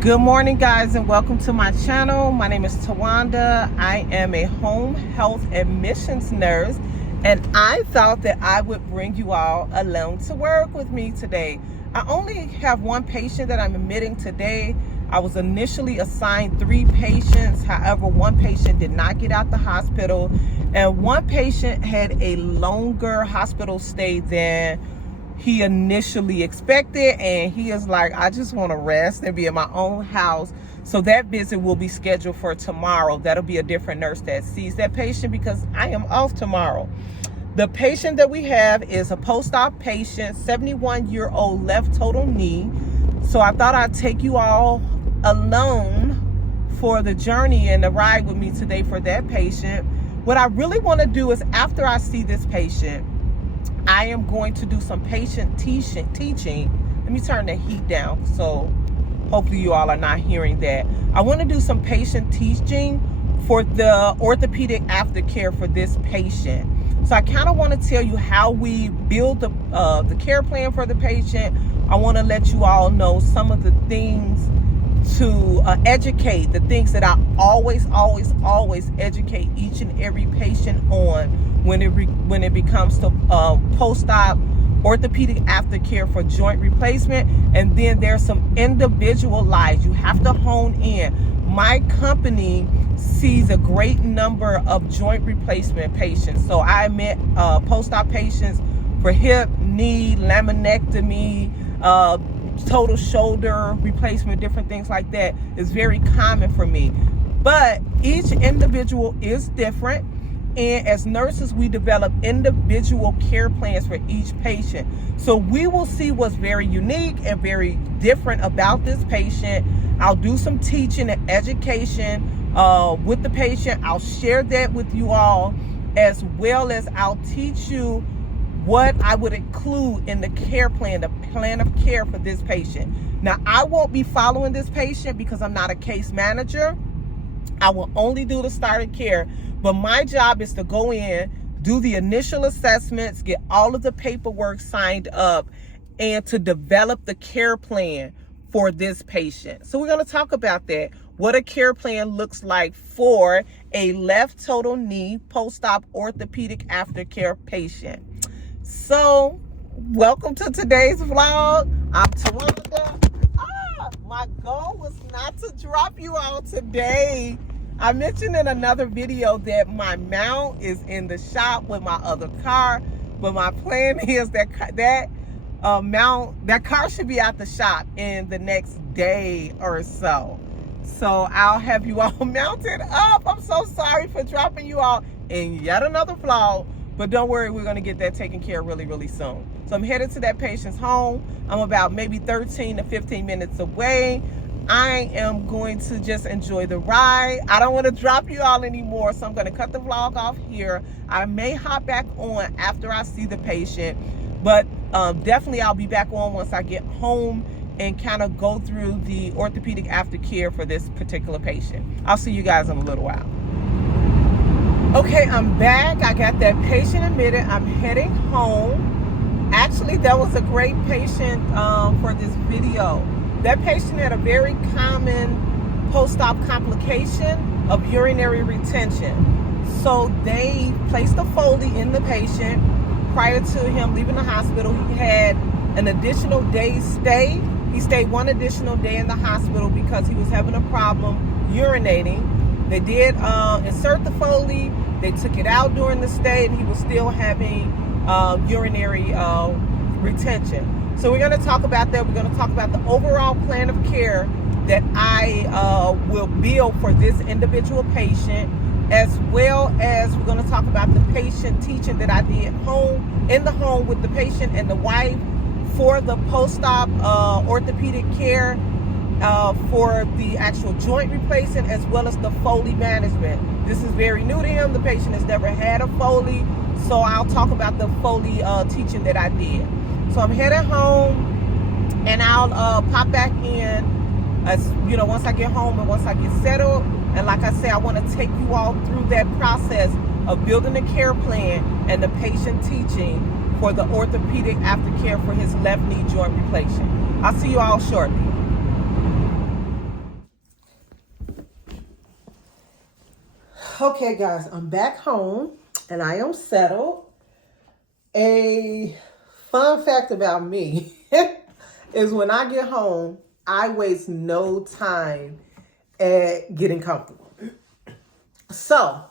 Good morning, guys, and welcome to my channel. My name is Tawanda. I am a home health admissions nurse, and I thought that I would bring you all along to work with me today. I only have one patient that I'm admitting today. I was initially assigned 3 patients. However, one patient did not get out the hospital, and one patient had a longer hospital stay than he initially expected, and he is like, I just want to rest and be in my own house. So that visit will be scheduled for tomorrow. That'll be a different nurse that sees that patient because I am off tomorrow. The patient that we have is a post-op patient, 71-year-old left total knee. So I thought I'd take you all alone for the journey and the ride with me today for that patient. What I really want to do is, after I see this patient, I am going to do some patient teaching. Let me turn the heat down so hopefully you all are not hearing that. I want to do some patient teaching for the orthopedic aftercare for this patient. So I kind of want to tell you how we build the care plan for the patient. I want to let you all know some of the things to educate, the things that I always educate each and every patient on when it becomes to post-op orthopedic aftercare for joint replacement. And then there's some individualized, you have to hone in. My company sees a great number of joint replacement patients. So I met post-op patients for hip, knee, laminectomy, total shoulder replacement, different things like that is very common for me. But each individual is different. And as nurses, we develop individual care plans for each patient. So we will see what's very unique and very different about this patient. I'll do some teaching and education with the patient. I'll share that with you all, as well as I'll teach you what I would include in the care plan, the plan of care for this patient. Now, I won't be following this patient because I'm not a case manager. I will only do the start of care. But my job is to go in, do the initial assessments, get all of the paperwork signed up, and to develop the care plan for this patient. So we're going to talk about that, what a care plan looks like for a left total knee post-op orthopedic aftercare patient. So welcome to today's vlog. I'm Tawanda. My goal was not to drop you all today. I mentioned in another video that my mount is in the shop with my other car, but my plan is that that car should be out the shop in the next day or so. So I'll have you all mounted up. I'm so sorry for dropping you all in yet another vlog, but don't worry, we're gonna get that taken care of really soon. So I'm headed to that patient's home. I'm about maybe 13 to 15 minutes away. I am going to just enjoy the ride. I don't want to drop you all anymore, so I'm going to cut the vlog off here. I may hop back on after I see the patient, but definitely I'll be back on once I get home and kind of go through the orthopedic aftercare for this particular patient. I'll see you guys in a little while. Okay, I'm back. I got that patient admitted. I'm heading home. Actually, that was a great patient for this video. That patient had a very common post-op complication of urinary retention. So they placed a Foley in the patient. Prior to him leaving the hospital, he had an additional day's stay. He stayed 1 additional day in the hospital because he was having a problem urinating. They did insert the Foley. They took it out during the stay, and he was still having urinary retention. So we're going to talk about that. We're going to talk about the overall plan of care that I will build for this individual patient, as well as we're going to talk about the patient teaching that I did in the home with the patient and the wife for the post-op orthopedic care for the actual joint replacement, as well as the Foley management. This is very new to him. The patient has never had a Foley, so I'll talk about the Foley teaching that I did. So I'm headed home, and I'll pop back in as once I get home and once I get settled. And like I said, I want to take you all through that process of building the care plan and the patient teaching for the orthopedic aftercare for his left knee joint replacement. I'll see you all shortly. Okay, guys, I'm back home and I am settled. A fun fact about me is when I get home, I waste no time at getting comfortable. So,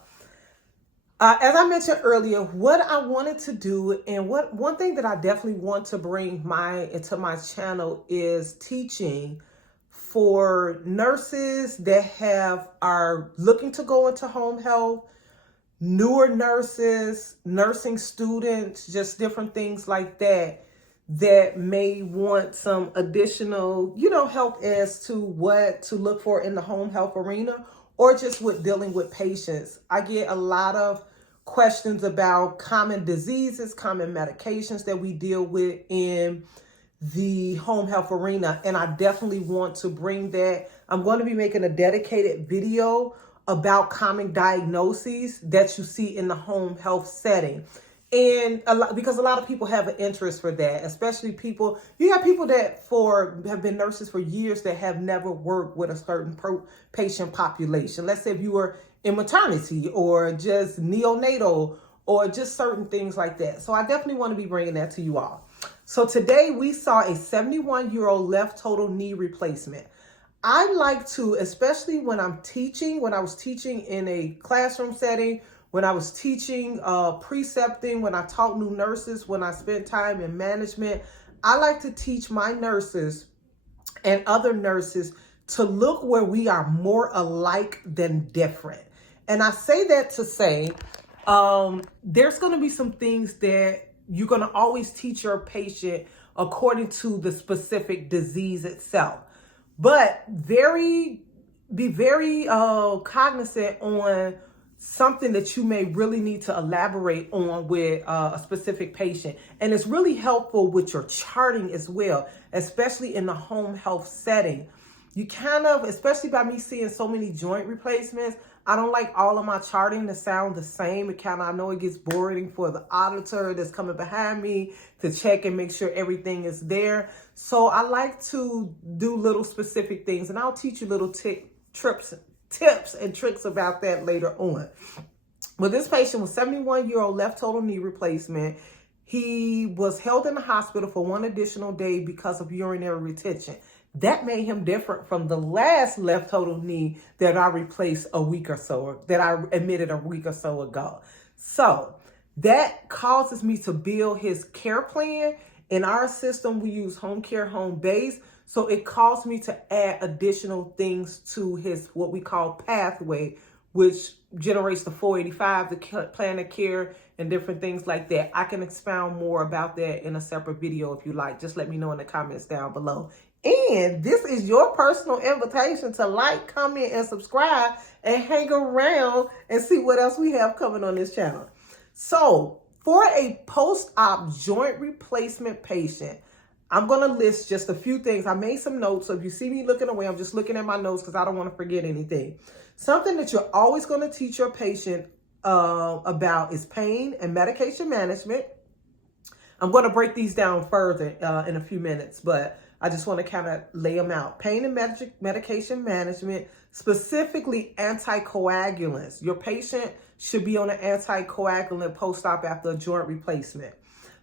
as I mentioned earlier, what I wanted to do, and one thing that I definitely want to bring into my channel is teaching for nurses that are looking to go into home health, newer nurses, nursing students, just different things like that may want some additional, help as to what to look for in the home health arena or just with dealing with patients. I get a lot of questions about common diseases, common medications that we deal with in the home health arena, and I definitely want to bring that. I'm going to be making a dedicated video about common diagnoses that you see in the home health setting. And because a lot of people have an interest for that, especially you have people that have been nurses for years that have never worked with a certain patient population. Let's say if you were in maternity or just neonatal or just certain things like that. So I definitely want to be bringing that to you all. So today we saw a 71-year-old left total knee replacement. I like to, especially when I was teaching in a classroom setting, when I was teaching precepting, when I taught new nurses, when I spent time in management, I like to teach my nurses and other nurses to look where we are more alike than different. And I say that to say, there's going to be some things that you're going to always teach your patient according to the specific disease itself. But be very cognizant on something that you may really need to elaborate on with a specific patient. And it's really helpful with your charting as well, especially in the home health setting. You especially by me seeing so many joint replacements, I don't like all of my charting to sound the same. I know it gets boring for the auditor that's coming behind me to check and make sure everything is there. So I like to do little specific things, and I'll teach you little tips and tricks about that later on. Well, this patient was 71-year-old left total knee replacement. He was held in the hospital for one additional day because of urinary retention. That made him different from the last left total knee that I replaced that I admitted a week or so ago. So that causes me to build his care plan. In our system, we use home care, home base. So it caused me to add additional things to his, what we call pathway, which generates the 485, the plan of care, and different things like that. I can expound more about that in a separate video if you like. Just let me know in the comments down below. And this is your personal invitation to like, comment, and subscribe and hang around and see what else we have coming on this channel. So for a post-op joint replacement patient, I'm going to list just a few things. I made some notes. So if you see me looking away, I'm just looking at my notes because I don't want to forget anything. Something that you're always going to teach your patient about is pain and medication management. I'm going to break these down further in a few minutes, but I just want to kind of lay them out. Pain and medication management, specifically anticoagulants. Your patient should be on an anticoagulant post-op after a joint replacement.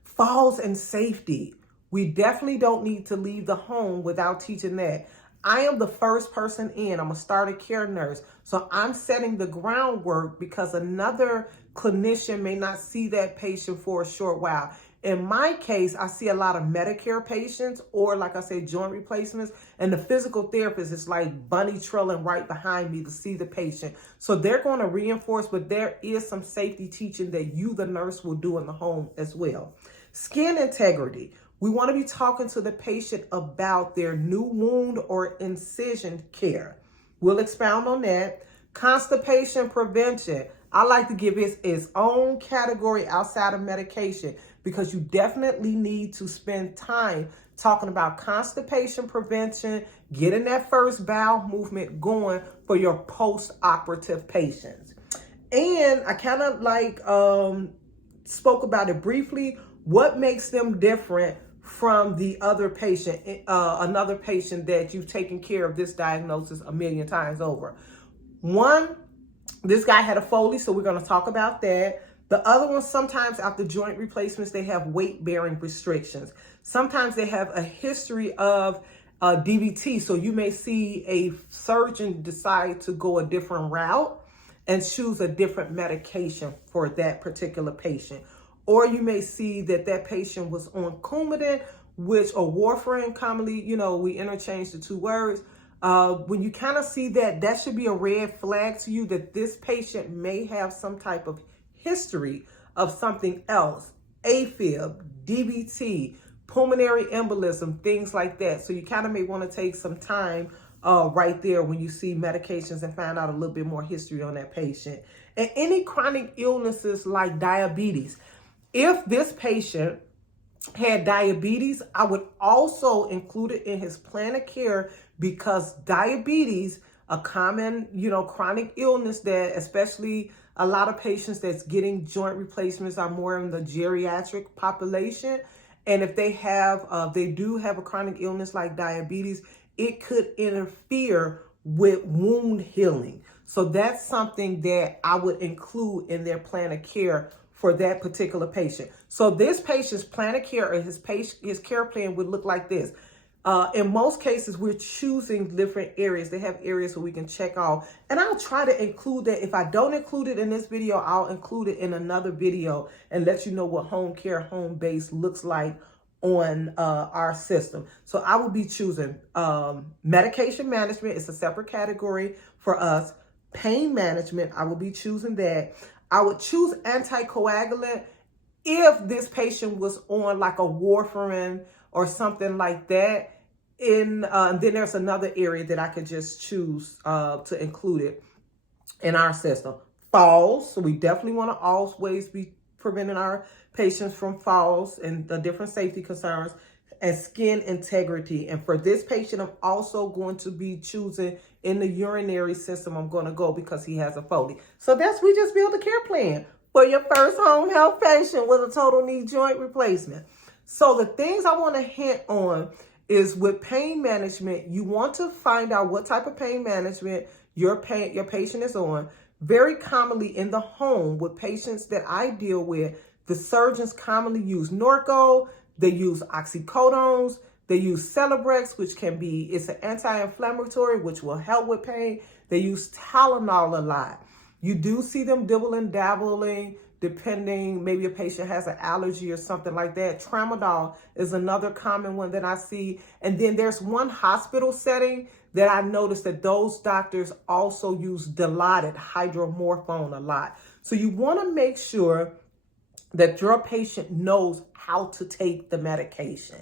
Falls and safety. We definitely don't need to leave the home without teaching that. I am the first person in. I'm a starter care nurse. So I'm setting the groundwork because another clinician may not see that patient for a short while. In my case, I see a lot of Medicare patients or, like I said, joint replacements, and the physical therapist is like bunny trailing right behind me to see the patient. So they're going to reinforce, but there is some safety teaching that you, the nurse, will do in the home as well. Skin integrity. We want to be talking to the patient about their new wound or incision care. We'll expound on that. Constipation prevention. I like to give it its own category outside of medication because you definitely need to spend time talking about constipation prevention, getting that first bowel movement going for your post-operative patients. And I kind of spoke about it briefly. What makes them different from the other patient, another patient that you've taken care of this diagnosis a million times over? One, This guy had a Foley, so we're going to talk about that. The other ones, sometimes after joint replacements, they have weight-bearing restrictions. Sometimes they have a history of DVT, so you may see a surgeon decide to go a different route and choose a different medication for that particular patient. Or you may see that that patient was on Coumadin, or warfarin, commonly, we interchange the two words. When you kind of see that, that should be a red flag to you that this patient may have some type of history of something else, AFib, DVT, pulmonary embolism, things like that. So you kind of may want to take some time right there when you see medications and find out a little bit more history on that patient. And any chronic illnesses like diabetes. If this patient had diabetes, I would also include it in his plan of care, because diabetes, a common, chronic illness that especially a lot of patients that's getting joint replacements are more in the geriatric population. And if they do have a chronic illness like diabetes, it could interfere with wound healing. So that's something that I would include in their plan of care for that particular patient. So this patient's plan of care, or his care plan would look like this. In most cases, we're choosing different areas. They have areas where we can check off. And I'll try to include that. If I don't include it in this video, I'll include it in another video and let you know what home care, home base looks like on our system. So I will be choosing medication management. It's a separate category for us. Pain management, I will be choosing that. I would choose anticoagulant if this patient was on like a warfarin or something like that. Then there's another area that I could just choose to include it in our system. Falls, so we definitely want to always be preventing our patients from falls and the different safety concerns. And skin integrity. And for this patient, I'm also going to be choosing in the urinary system. I'm going to go because he has a Foley. So we just built a care plan for your first home health patient with a total knee joint replacement. So the things I want to hint on is with pain management, you want to find out what type of pain management your patient is on. Very commonly in the home with patients that I deal with, the surgeons commonly use Norco. They use oxycodones, they use Celebrex, which it's an anti-inflammatory, which will help with pain. They use Tylenol a lot. You do see them dibbling, dabbling, depending, maybe a patient has an allergy or something like that. Tramadol is another common one that I see. And then there's one hospital setting that I noticed that those doctors also use Dilaudid hydromorphone a lot. So you want to make sure that your patient knows how to take the medication.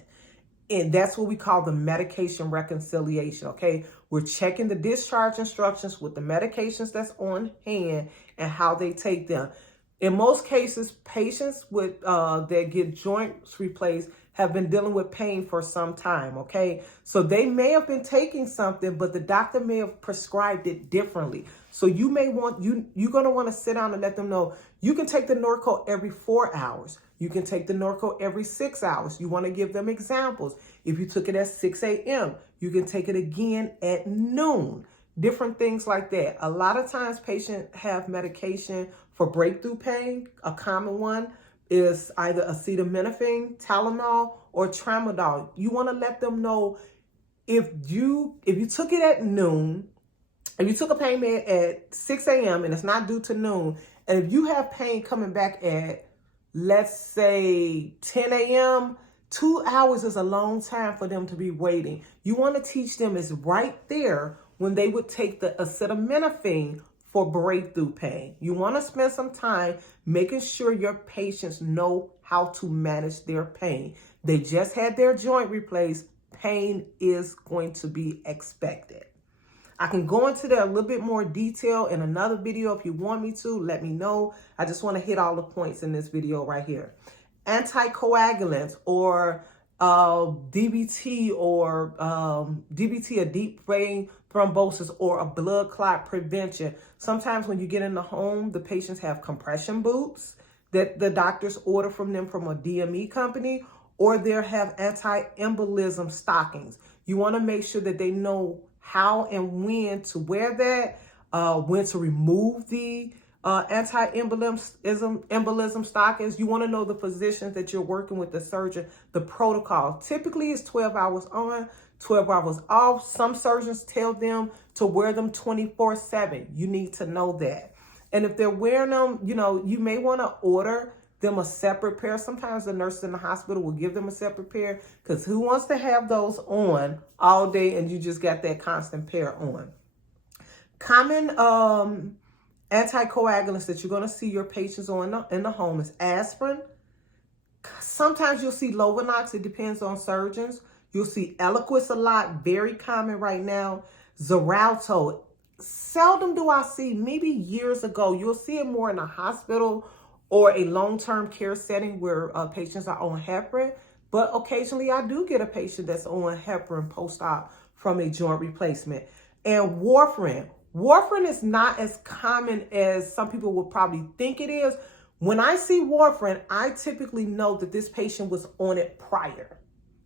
And that's what we call the medication reconciliation, okay? We're checking the discharge instructions with the medications that's on hand and how they take them. In most cases, patients that get joints replaced have been dealing with pain for some time, okay? So they may have been taking something, but the doctor may have prescribed it differently. So you're going to want to sit down and let them know you can take the Norco every 4 hours. You can take the Norco every 6 hours. You want to give them examples. If you took it at 6 a.m., you can take it again at noon. Different things like that. A lot of times patients have medication for breakthrough pain. A common one is either acetaminophen, Tylenol, or Tramadol. You want to let them know if you took it at noon, if you took a pain med at 6 a.m. and it's not due to noon, and if you have pain coming back at, let's say, 10 a.m., 2 hours is a long time for them to be waiting. You want to teach them is right there when they would take the acetaminophen for breakthrough pain. You want to spend some time making sure your patients know how to manage their pain. They just had their joint replaced. Pain is going to be expected. I can go into that a little bit more detail in another video if you want me to. Let me know. I just want to hit all the points in this video right here. Anticoagulants or DVT or DVT, a deep vein thrombosis, or a blood clot prevention. Sometimes when you get in the home, the patients have compression boots that the doctors order from them from a DME company, or they'll have anti-embolism stockings. You want to make sure that they know how and when to wear that. when to remove the anti-embolism stockings. You want to know the physicians that you're working with, the surgeon, the protocol. Typically it's 12 hours on, 12 hours off. Some surgeons tell them to wear them 24/7. You need to know that. And if they're wearing them, you may want to order them a separate pair. Sometimes the nurses in the hospital will give them a separate pair, because who wants to have those on all day and you just got that constant pair on? Common anticoagulants that you're going to see your patients on in the home is aspirin. Sometimes you'll see Lovenox. It depends on surgeons. You'll see Eliquis a lot, very common right now. Xarelto. Seldom do I see, maybe years ago, you'll see it more in a hospital or a long-term care setting where patients are on heparin. But occasionally I do get a patient that's on heparin post-op from a joint replacement. And warfarin. Warfarin is not as common as some people would probably think it is. When I see warfarin, I typically know that this patient was on it prior,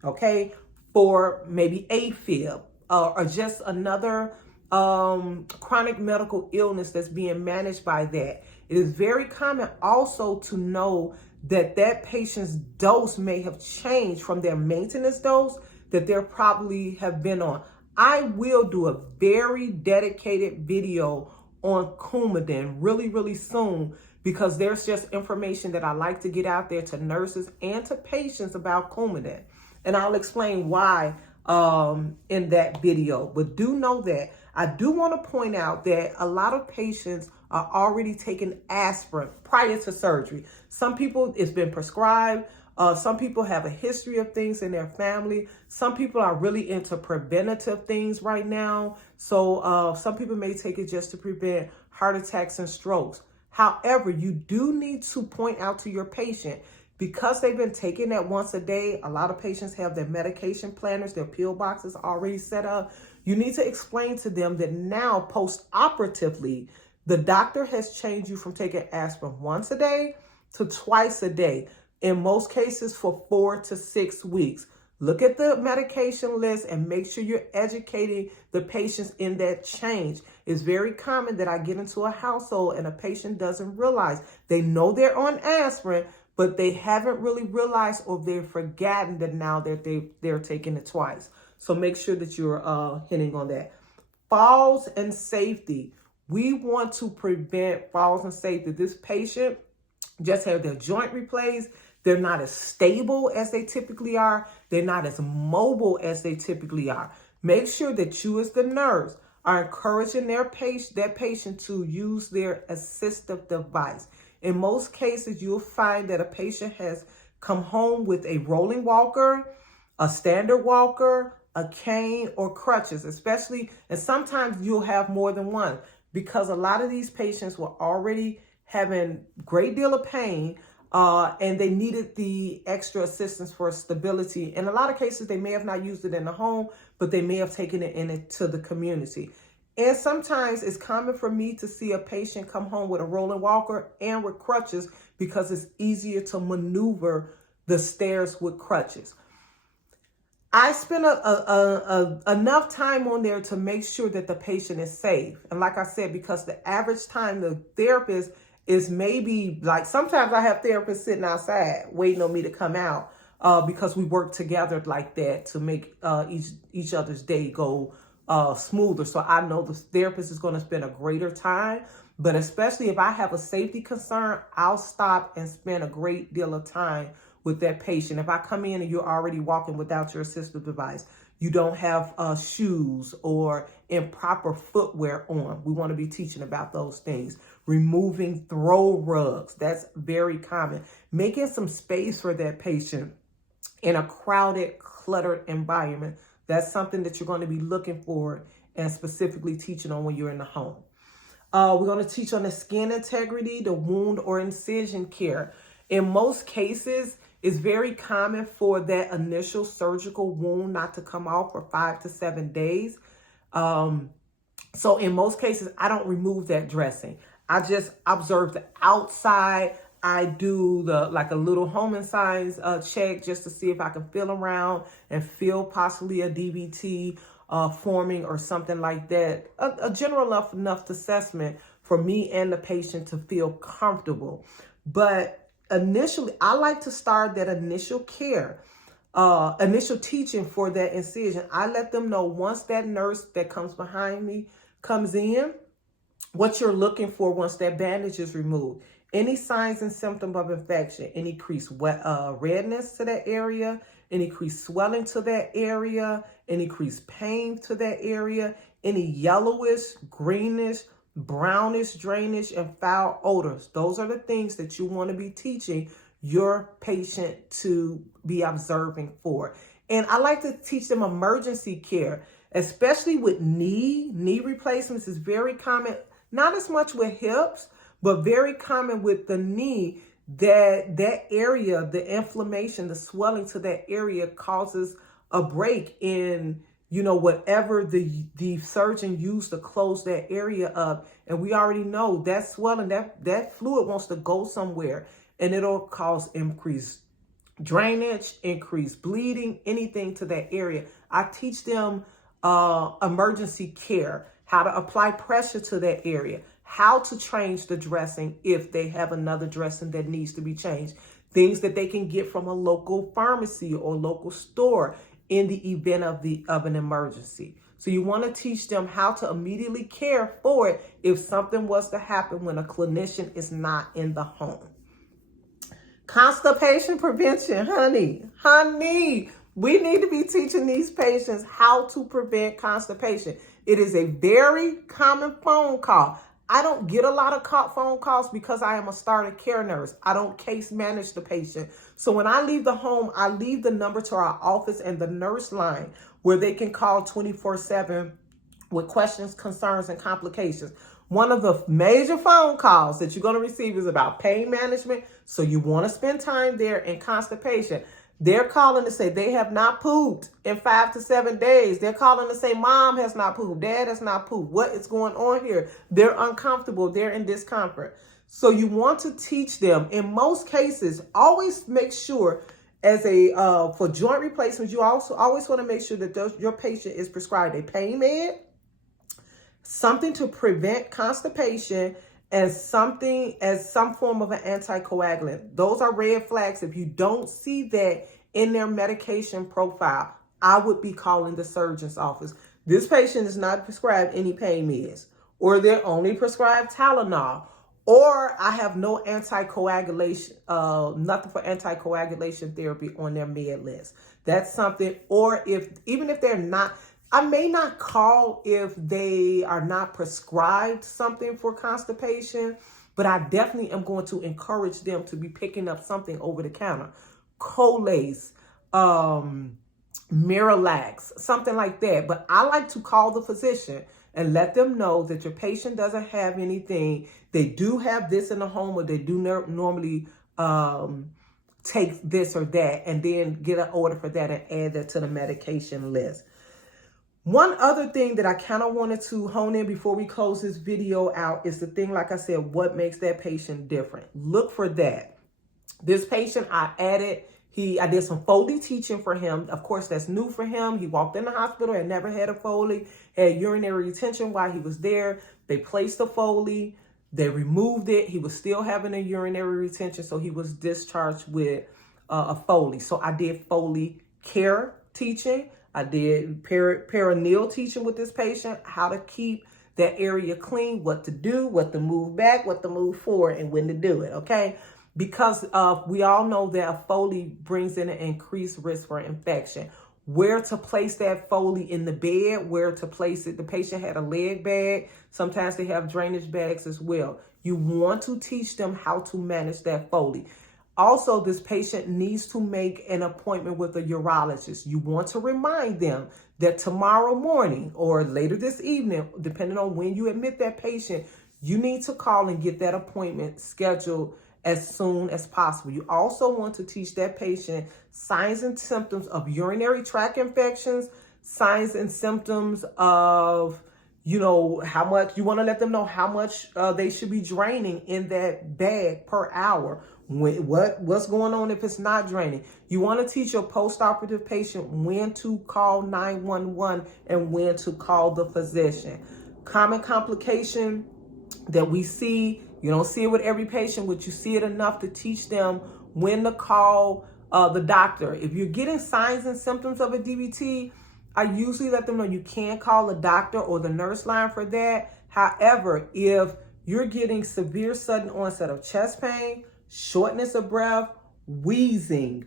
okay, for maybe AFib or just another chronic medical illness that's being managed by that. It is very common also to know that that patient's dose may have changed from their maintenance dose that they probably have been on. I will do a very dedicated video on Coumadin really soon, because there's just information that I like to get out there to nurses and to patients about Coumadin. And I'll explain why in that video. But do know that I do want to point out that a lot of patients are already taking aspirin prior to surgery. Some people, it's been prescribed. Some people have a history of things in their family. Some people are really into preventative things right now. So some people may take it just to prevent heart attacks and strokes. However, you do need to point out to your patient, because they've been taking that once a day. A lot of patients have their medication planners, their pill boxes already set up. You need to explain to them that now post-operatively, the doctor has changed you from taking aspirin once a day to twice a day. In most cases for 4 to 6 weeks. Look at the medication list and make sure you're educating the patients in that change. It's very common that I get into a household and a patient doesn't realize. They know they're on aspirin, but they haven't really realized, or they've forgotten that now that they're taking it twice. So make sure that you're hitting on that. Falls and safety. We want to prevent falls and safety. This patient just had their joint replaced. They're not as stable as they typically are. They're not as mobile as they typically are. Make sure that you as the nurse are encouraging that patient to use their assistive device. In most cases, you'll find that a patient has come home with a rolling walker, a standard walker, a cane, or crutches, especially, and sometimes you'll have more than one, because a lot of these patients were already having a great deal of pain, and they needed the extra assistance for stability. In a lot of cases, they may have not used it in the home, but they may have taken it into the community. And sometimes it's common for me to see a patient come home with a rolling walker and with crutches, because it's easier to maneuver the stairs with crutches. I spend enough time on there to make sure that the patient is safe. And like I said, because the average time the therapist is maybe, like, sometimes I have therapists sitting outside waiting on me to come out because we work together like that to make each other's day go smoother. So I know the therapist is going to spend a greater time, but especially if I have a safety concern, I'll stop and spend a great deal of time with that patient. If I come in and you're already walking without your assistive device, you don't have shoes or improper footwear on, we want to be teaching about those things. Removing throw rugs, that's very common. Making some space for that patient in a crowded, cluttered environment. That's something that you're going to be looking for and specifically teaching on when you're in the home. We're going to teach on the skin integrity, the wound or incision care. In most cases, it's very common for that initial surgical wound not to come off for 5 to 7 days. So in most cases, I don't remove that dressing. I just observe the outside. I do like a little home signs check just to see if I can feel around and feel possibly a DVT. forming or something like that. A general enough assessment for me and the patient to feel comfortable. But initially, I like to start that initial care, initial teaching for that incision. I let them know once that nurse that comes behind me comes in, what you're looking for once that bandage is removed. Any signs and symptoms of infection, any increased redness to that area, any increased swelling to that area, any increased pain to that area, any yellowish, greenish, brownish drainage, and foul odors. Those are the things that you want to be teaching your patient to be observing for. And I like to teach them emergency care, especially with knee replacements is very common. Not as much with hips, but very common with the knee, that area, the inflammation, the swelling to that area causes a break in, whatever the surgeon used to close that area up. And we already know that swelling, that fluid wants to go somewhere, and it'll cause increased drainage, increased bleeding, anything to that area. I teach them emergency care, how to apply pressure to that area, how to change the dressing if they have another dressing that needs to be changed, things that they can get from a local pharmacy or local store in the event of an emergency. So you want to teach them how to immediately care for it if something was to happen when a clinician is not in the home. Constipation prevention, honey. We need to be teaching these patients how to prevent constipation. It is a very common phone call. I don't get a lot of phone calls because I am a starter care nurse. I don't case manage the patient. So when I leave the home, I leave the number to our office and the nurse line where they can call 24/7 with questions, concerns, and complications. One of the major phone calls that you're going to receive is about pain management. So you want to spend time there, in constipation. They're calling to say they have not pooped in 5 to 7 days. They're calling to say mom has not pooped, dad has not pooped. What is going on here? They're uncomfortable. They're in discomfort. So you want to teach them. In most cases, always make sure for joint replacements, you also always want to make sure that your patient is prescribed a pain med, something to prevent constipation, and something as some form of an anticoagulant. Those are red flags. If you don't see that in their medication profile, I would be calling the surgeon's office. This patient is not prescribed any pain meds, or they're only prescribed Tylenol, or I have no anticoagulation, nothing for anticoagulation therapy on their med list. That's something. Or even if they're not, I may not call if they are not prescribed something for constipation, but I definitely am going to encourage them to be picking up something over the counter. Colace, Miralax, something like that. But I like to call the physician and let them know that your patient doesn't have anything. They do have this in the home, or they do normally take this or that, and then get an order for that and add that to the medication list. One other thing that I kind of wanted to hone in before we close this video out is the thing, like I said, what makes that patient different? Look for that. This patient, I did some Foley teaching for him. Of course, that's new for him. He walked in the hospital and never had a Foley, had urinary retention while he was there. They placed the Foley, they removed it. He was still having a urinary retention, so he was discharged with a Foley. So I did Foley care teaching. I did perineal teaching with this patient, how to keep that area clean, what to do, what to move back, what to move forward, and when to do it, okay? Because we all know that a Foley brings in an increased risk for infection. Where to place that Foley in the bed, where to place it. The patient had a leg bag. Sometimes they have drainage bags as well. You want to teach them how to manage that Foley. Also, this patient needs to make an appointment with a urologist. You want to remind them that tomorrow morning or later this evening, depending on when you admit that patient, you need to call and get that appointment scheduled as soon as possible. You also want to teach that patient signs and symptoms of urinary tract infections, signs and symptoms of, how much, you want to let them know how much they should be draining in that bag per hour. What's going on if it's not draining. You want to teach your post-operative patient when to call 911 and when to call the physician. Common complication that we see, you don't see it with every patient, but you see it enough to teach them when to call the doctor. If you're getting signs and symptoms of a DVT, I usually let them know you can call the doctor or the nurse line for that. However, if you're getting severe sudden onset of chest pain, shortness of breath, wheezing,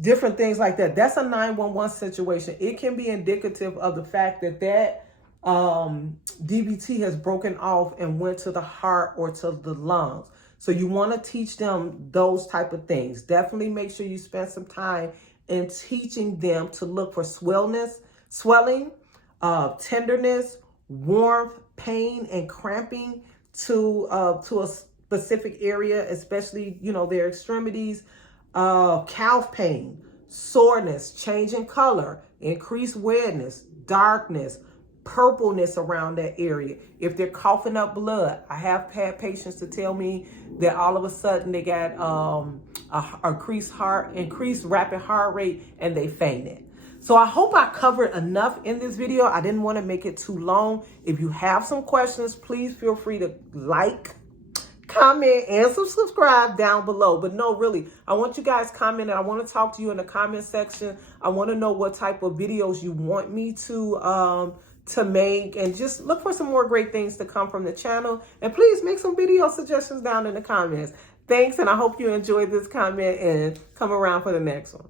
different things like that, that's a 911 situation. It can be indicative of the fact that DVT has broken off and went to the heart or to the lungs. So you want to teach them those type of things. Definitely make sure you spend some time in teaching them to look for swelling, tenderness, warmth, pain, and cramping to a specific area, especially, their extremities, calf pain, soreness, change in color, increased redness, darkness, purpleness around that area. If they're coughing up blood, I have had patients to tell me that all of a sudden they got increased rapid heart rate and they fainted. So I hope I covered enough in this video. I didn't want to make it too long. If you have some questions, please feel free to like, comment, and subscribe down below. But no, really, I want you guys comment, and I want to talk to you in the comment section. I want to know what type of videos you want me to make, and just look for some more great things to come from the channel. And please make some video suggestions down in the comments. Thanks, and I hope you enjoyed this comment and come around for the next one.